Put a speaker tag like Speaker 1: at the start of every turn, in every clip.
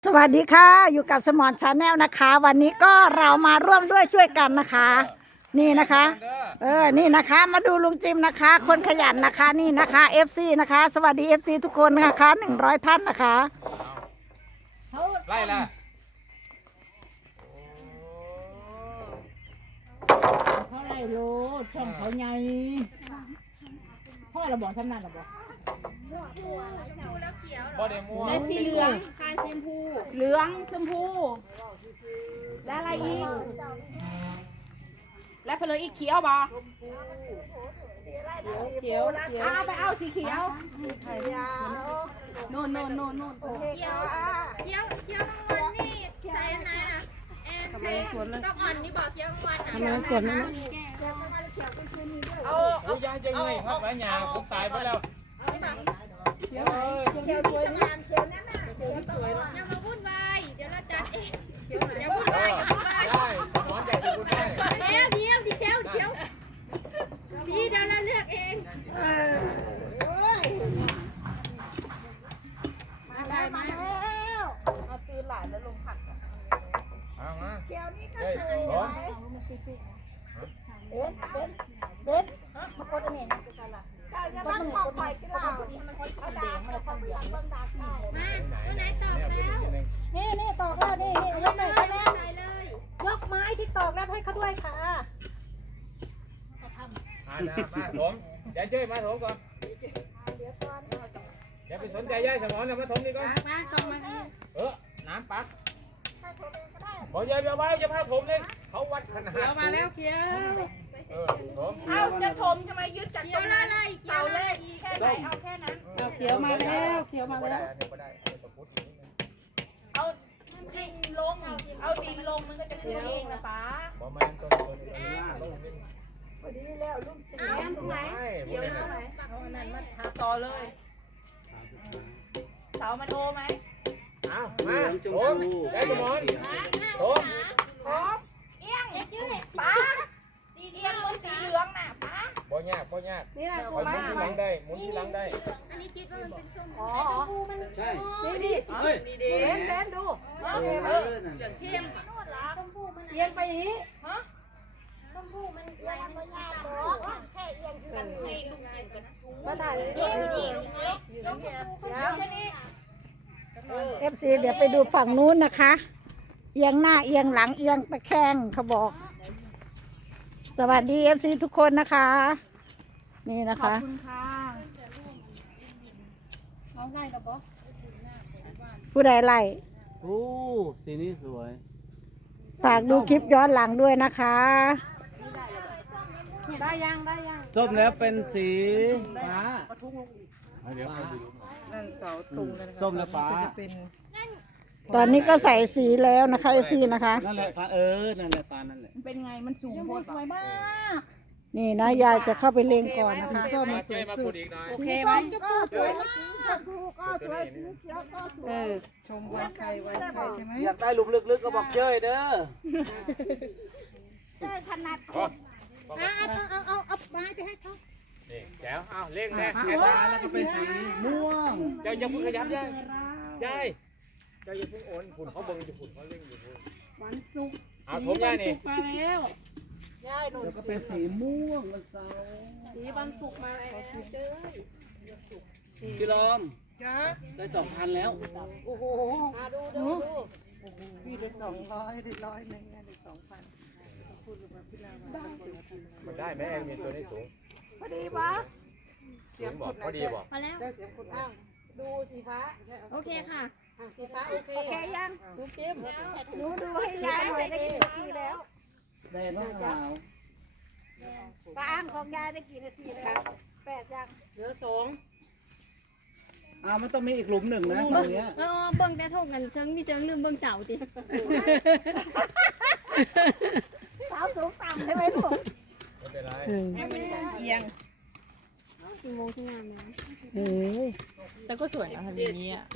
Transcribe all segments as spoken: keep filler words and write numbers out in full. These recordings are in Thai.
Speaker 1: สวัสดีค่ะอยู่กับสมอนชาแนลนะคะวันนี้ก็เรามาร่วมด้วยช่วยกันนะคะ นี่นะคะเออนี่นะคะมาดูลุงจิมนะคะ คนขยันนะคะนี่นะคะ เอฟ ซี นะคะ สวัสดี เอฟ ซี ทุกคนนะคะหนึ่งร้อยท่านนะคะ
Speaker 2: ไล่ละ
Speaker 3: เขาไล่โลดช่องเขาใหญ่พ่อเราบอกสำนักเราบอก
Speaker 2: บ่ได้ม่วง
Speaker 4: ได้สีเหลืองคายชมพูเหลืองชมพูและอะไรอีกและเพลอีกเขียวบ่เขียวเอาไปเอาสีเขียวโน่นโน่นโน่นโน่น
Speaker 5: เขียวเขียวเขียวกลางวันนี่ใส่ไหนอ่ะแอนใส่ต้องอ่อนนี่บอกเขียวกลางวันอ่ะ
Speaker 4: ทำไมสวนนั่น
Speaker 5: เอา
Speaker 2: กูยายจะไงครับหลายอย่างผมตายไปแล้ว
Speaker 5: เขียวไหนเขียวสวยงามเขียวนั่นน่ะเขียวที่สวยอย่ามาวุ่นวายเดี๋ยวเราจัดเองอย่าวุ่นวายอย่าวุ่นวาย
Speaker 2: ได้สมอนใจคุณได้
Speaker 5: เดี๋ยวเดี๋ยวเดี๋ยวเดี๋ยวสีเดี๋ยวเราเลือกเองมาแล้วมาแล้วเอาตื่นหลานแล้วลงผัก
Speaker 2: เอามา
Speaker 5: เขียวนี่ก็
Speaker 2: เฮ้ย
Speaker 5: สวย
Speaker 2: สม
Speaker 5: เบ็ดเบ็ดเบ็ดมาคนอันนี้นะจะละเจ้าอย่าบ้างของข่อยที่เราเอาดาบเอาของเบื้องเบื้องดาบเข้ามาตัวไหนตอบแล้วนี่นี่ตอกแล้วนี่นี่ยกไหนก็แล้วยกไม้ที่ตอกแล้วให้เขาด้วยค่ะ
Speaker 2: มามาผมเดี๋ยวช่วยมาถมก่อนเดี๋ยวไปสนใจยายสมอนนะมาถมนี่ก่อน
Speaker 4: มาส่งมา
Speaker 2: เออน้ำปักบอกยายเอาไว้จะพาถมเลยเขาวัดขนาด
Speaker 4: เขียวมาแล้วเขียว
Speaker 2: เออถม
Speaker 5: เอาจะถมจะมายึดจากตรงนั้นเสาเลขแค่ไหนเอาแค่นั้น
Speaker 4: เขียวมาแล้วเขียวมา
Speaker 2: ไม่
Speaker 4: แล้
Speaker 2: ได้
Speaker 4: ว
Speaker 2: ไม่ได้ตะพุดอีกนิดนึง
Speaker 5: เอาดินลงเอาดินลงมันก็จะขึ้นเองนะป้า
Speaker 2: บอกมาต้นต้นต้นลงนิด
Speaker 5: พอดีแล้วลูกจีนตรงไหน
Speaker 2: เดี๋ยวนะ
Speaker 5: เอาอันนั้นมาหาต่อเลยเสามาโทรไหม
Speaker 2: เอามาผมยายสมอนผม
Speaker 5: พร้อมเอี้ยงป้าสีเอี้ยงมันสีเหลืองน่ะป้า
Speaker 2: บ่ยากบ่ยาก
Speaker 5: นี่แหละ
Speaker 2: หมุนที่หลังได้หมุนที่หลังได้
Speaker 5: อันนี้คิดว่ามันเป็นส้มอ๋อชมพูมัน
Speaker 3: ใช่
Speaker 5: นี่ดิมีเด่นเด่นดู
Speaker 3: เออ
Speaker 5: เหลืองเข้มนู่นละชมพูมัน
Speaker 4: เอียงไปอย่างนี้
Speaker 5: ฮะชมพูมันยาวมันยาวดอกแค่เอียงกันให้ลูกกินกันมาถ่ายเอียงสิยกแค่นี้
Speaker 1: เอฟซีเดี๋ยวไปดูฝั่งนู้นนะคะ เอียงหน้าเอียงหลังเอียงตะแคงเขาบอก สวัสดี เอฟ ซี ทุกคนนะคะ นี่นะคะ
Speaker 4: คุณค่ะน้องไล่กับบ๊อบ
Speaker 1: ผู้ใดไล่
Speaker 3: โอ้สีนี้สวย
Speaker 1: ฝากดูคลิปย้อนหลังด้วยนะคะ
Speaker 4: ได้ยังได้ยัง
Speaker 3: ส้มแล้วเป็นสีฟ้า
Speaker 2: เดี๋ยว
Speaker 3: ส้มและฟ้า
Speaker 1: ตอนนี้ก็ใส่สีแล้วนะคะ เอฟ ซี นะคะ
Speaker 3: นั่นแหละฟ้าเออนั่นแหละฟ้านั่นแหละ
Speaker 4: เป็นไงมันสูงโคตรสวยมาก
Speaker 1: นี่นะยายจะเข้าไปเลงก่อนนะคะ
Speaker 2: ส้มมาช่วยมาพูดอีกหน่อย
Speaker 4: โอเคไหม
Speaker 5: ก็สวยชมพูก็สวยสีเขียวก็สวย
Speaker 4: เออ
Speaker 6: ชมวันใครวันใครใช่ไหม
Speaker 3: อยากได้หลุมลึกๆก็บอกเจ้ยเด้อ
Speaker 5: ได้ขนาดขุดอ่ะเอาเอาเอาเอาไม้ไปให้เขา
Speaker 2: นี่แจ๋วอ้าวเล่งแน่
Speaker 3: ฟ้าแล้วก็เป็นสีม่วง
Speaker 2: เจ้าอย่าเพิ่งขยับยายยายเจ้าอย่าเพิ่งโอนฝุ่นเขาเบิ่งอยู่ฝุ่นเขาเล่งอยู่ฝุ่น
Speaker 4: วันศุกร์
Speaker 2: เอาถ
Speaker 4: สี
Speaker 2: ม
Speaker 4: วั
Speaker 2: ยาย
Speaker 4: นศุ
Speaker 2: นี่
Speaker 4: กร์มาแล้ว
Speaker 5: ย่ายหนู
Speaker 3: แล้วก็เป็นสีม่วงวันเสาร์
Speaker 4: สีวันศุกร์มาแล้วเจ้ย
Speaker 3: พี่ลอม
Speaker 6: จ้า
Speaker 3: ได้สองพันแล้ว
Speaker 4: โอ้โห
Speaker 5: อ่ะดูดูดู
Speaker 6: พี่ได้สองร้อยได้ร้อยหนึ่งได้สองพันพูดลงมาพี่ลาวัน
Speaker 2: มันได้ไหมเองมีตัวนี้สูง
Speaker 5: พอดีปะ
Speaker 2: สูงบอกพอดีบอก
Speaker 4: มาแล้ว
Speaker 6: ได้เสียงคนอ้าว
Speaker 5: ดูสีฟ้า
Speaker 4: โอเคค่ะ
Speaker 5: อ่ะสีฟ้าโอเคโอเคยัง
Speaker 4: ลูกจิ้ม
Speaker 5: ดูดูให้ยายหน่อยได้กี่นาทีแล้ว
Speaker 3: ได้น้องสาว
Speaker 5: ป้าอ้างของยายได้กี่นาทีแล้วแปดยัง
Speaker 4: เหลือสอง
Speaker 3: อ้าวมันต้องมีอีกหลุมหนึ่งนะตรงเนี้ย
Speaker 4: เออเบิ่งแต่ทงกันเชิงมีเชิงลืมเบิ่งเสาติ
Speaker 5: สาวสูงต่ำใช่ไหมลูก
Speaker 2: ไม่เป็นไร
Speaker 6: เอียง
Speaker 4: กี่โมงที่งานนะ
Speaker 1: เอ้ย
Speaker 4: แต่ก็สวยนะทำอย่างนี้อ่ะ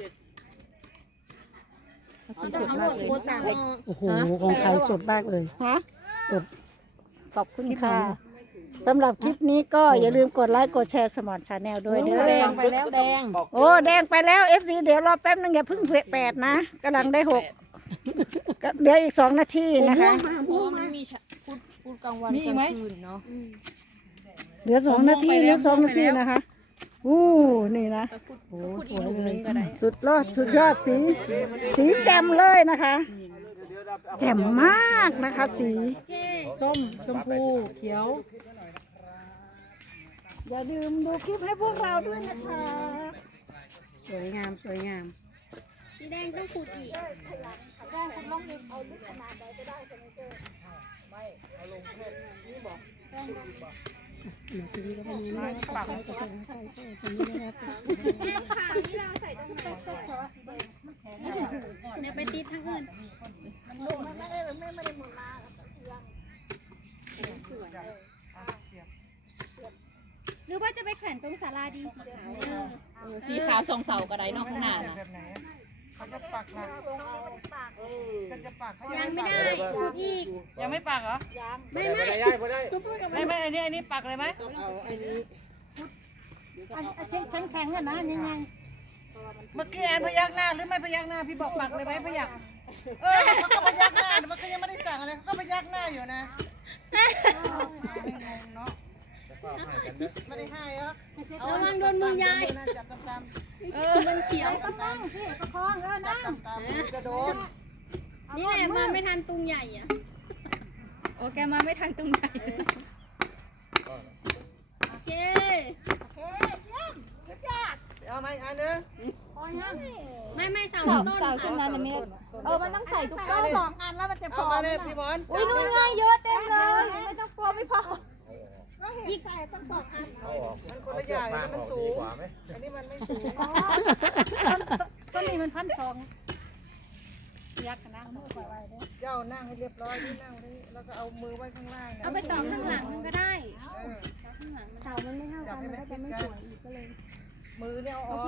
Speaker 4: สีสดมากเลย
Speaker 1: โอ้โหของใครสดมากเลยฮะสดขอบคุณค่ะสำหรับคลิปนี้ก็อย่าลืมกดไลค์กดแชร์สมอนชาแนลด้วยเด้อ
Speaker 3: แดงไปแล้วแดง
Speaker 1: โอ้แดงไปแล้ว เอฟ ซี เดี๋ยวรอแป๊บนึงอย่าเพิ่งแปดนะกำลังได้หกก็เดี๋ยวอีกสองนาทีนะคะ
Speaker 4: เพราะว่ามันมีพูดพูดกลางวัน
Speaker 3: มีอีกไหม
Speaker 4: กลางคืนเนาะ
Speaker 1: เหลือสองนาทีเหลือสองนาทีนะคะอู้นี่นะ
Speaker 4: พูดอีกหลุมหนึ่งก็ได้
Speaker 1: สุดยอดสุดยอดสี สีแจ่มเลยนะคะ แจ่มมากนะคะ สี
Speaker 3: ส้มชมพูเขียว
Speaker 1: อย่าลืมดูคลิปให้พวกเราด้วยนะคะ
Speaker 3: สวยงามสวยงาม
Speaker 5: สีแดงต้องขูดอีกแดงคุณลองอีกเอาลึกขนาดใดก็ได้ใช่ไหมเจ้ แก้วขาวที่เราใส่ตรงไหนเดี๋ยวไปติดทางอื่นมันลงมันไม่ได้ไม่ไม่ได้หมุนมาหรือว่าจะไปแขวนตรงศาลาดีสีขาว
Speaker 4: สีขาวสองเสาก็ได้เนอกข้างหน้านะ
Speaker 6: แบบไหนอะเขาจะปักหลักก็จะปักเขา
Speaker 5: ยังไม่ได้ขูดอีก
Speaker 6: ยังไม่ปักเหรอ
Speaker 2: ไม่ไม่ได้ไม่ได้
Speaker 6: ไม่ไม่อันนี้อันนี้ปักเลยไหม
Speaker 5: อันเช่นแข็งแข็งๆอะนะยังไง
Speaker 6: เมื่อกี้แอนพยักหน้าหรือไม่พยักหน้าพี่บอกปักเลยไหมพยักเออเขาก็พยักหน้าแต่มันก็ยังไม่ได้สั่งอะไรเขาก็พยักหน้าอยู่นะไม่งงเนาะไม่ได้ให้เหรอ
Speaker 5: ระวังโดนมือยาย
Speaker 6: จับตาม
Speaker 5: เออมันเขียวต้องนั่งสิประคองเออ
Speaker 6: ๆจั
Speaker 5: นั่
Speaker 6: บ
Speaker 5: ง
Speaker 6: ตามๆกระโดด
Speaker 5: นี่แหละมาไม่ทันตุงใหญ่อ่ะโอแกมาไม่ทันตุงใหญ่โอเค
Speaker 6: เอาไหมอันนึง
Speaker 5: ไม่ไม่เสา
Speaker 4: เสา
Speaker 5: ต้น
Speaker 4: เสาเส้นนั้นน่ะไม่ได้เออมันต้องใส่ทุกต้น
Speaker 5: สองอันแล้วมันจะพ
Speaker 6: เอา
Speaker 5: อ
Speaker 6: มาเลยพี่บอล
Speaker 4: อุ้ยนู่นไงเยอะเต็มเลย ไม่ต้องกลัวไม่พอ
Speaker 5: อีกใส่ต้องสองอัน
Speaker 2: เอาออก
Speaker 6: มันคนละอย่างอันนี้มันสูง
Speaker 2: กว่าไหม
Speaker 6: อันนี้มันไม่สูง
Speaker 5: ต้นนี้มันพันสองยักษ์นะมือปล่อยไว้ด้วย
Speaker 6: เจ้านั่งให้เรียบร้อยที่นั่งนี่แล้วก็เอามือไว้ข้างล่างนะ
Speaker 5: เอาไปต่อข้างหลังมันก็ได้
Speaker 6: เออ
Speaker 5: ข้างหลังเสามันไม่เท่า
Speaker 6: จั
Speaker 5: กับ น
Speaker 6: ให้
Speaker 5: มัน
Speaker 6: มัน
Speaker 5: ก็
Speaker 6: ชิ
Speaker 5: จะ
Speaker 6: ด
Speaker 5: ไม่
Speaker 6: กั
Speaker 5: ส
Speaker 6: น
Speaker 5: วยอีกก็เลย
Speaker 6: มือเนี่ยเอาอ
Speaker 5: โอ
Speaker 6: อก
Speaker 5: เค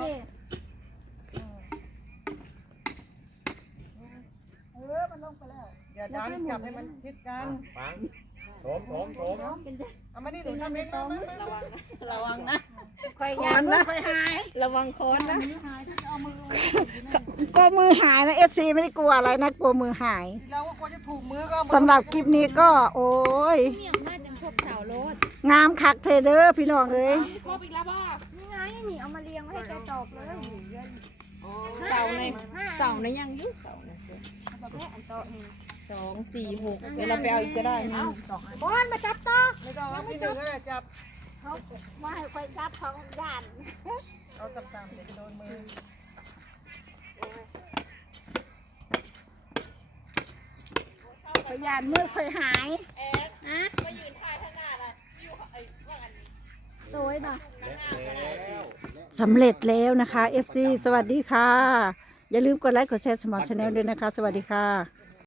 Speaker 6: อย่าดันจับให้มันชิดกัน
Speaker 2: ปังโถมโถมโถม
Speaker 6: เอามานี่หนูทำเองนะมามา
Speaker 4: ระวังนะระวังนะ
Speaker 1: คอยงานนะคอยหาย
Speaker 4: ระวังโคนนะ
Speaker 1: ก็มือหายนะ เอฟ ซี ไม่ได้กลัวอะไรนะกลัวมือหาย
Speaker 6: เราก็กลัวจะถูกมือก็เอามือ
Speaker 1: สำหรับคลิปนี้ก็โอ้ย
Speaker 5: เหนียวมากจนพบเสาโรด
Speaker 1: งามคักเทเดอร์พี่น้องเอ้ย
Speaker 4: ครบอีกแล้วบ่
Speaker 5: นี่ไงนี่เอามาเรียงไว้ให้แกตอกเลย
Speaker 4: เสาในเสาในยังอยุ่เสาในเสื้อสองสี่หกเดี๋ยวเราไปเอาอีกก็ได้นี่สองอัน
Speaker 5: บอลมาจับตอก
Speaker 6: ไม่ต้องเอาที่หนึ่งก็ได้จับ
Speaker 5: เขาว่าให้คอยจับของย่าน
Speaker 6: เอาต่ำๆเดี๋ยวจะโดนมือ
Speaker 1: พยานมือคอยหาย
Speaker 5: นะสวยป่ะ
Speaker 1: สำเร็จแล้วนะคะ เอฟ ซี สวัสดีค่ะ อย่าลืมกดไลค์กดแชร์สมอนชาแนลด้วยนะคะ สวัสดีค่ะ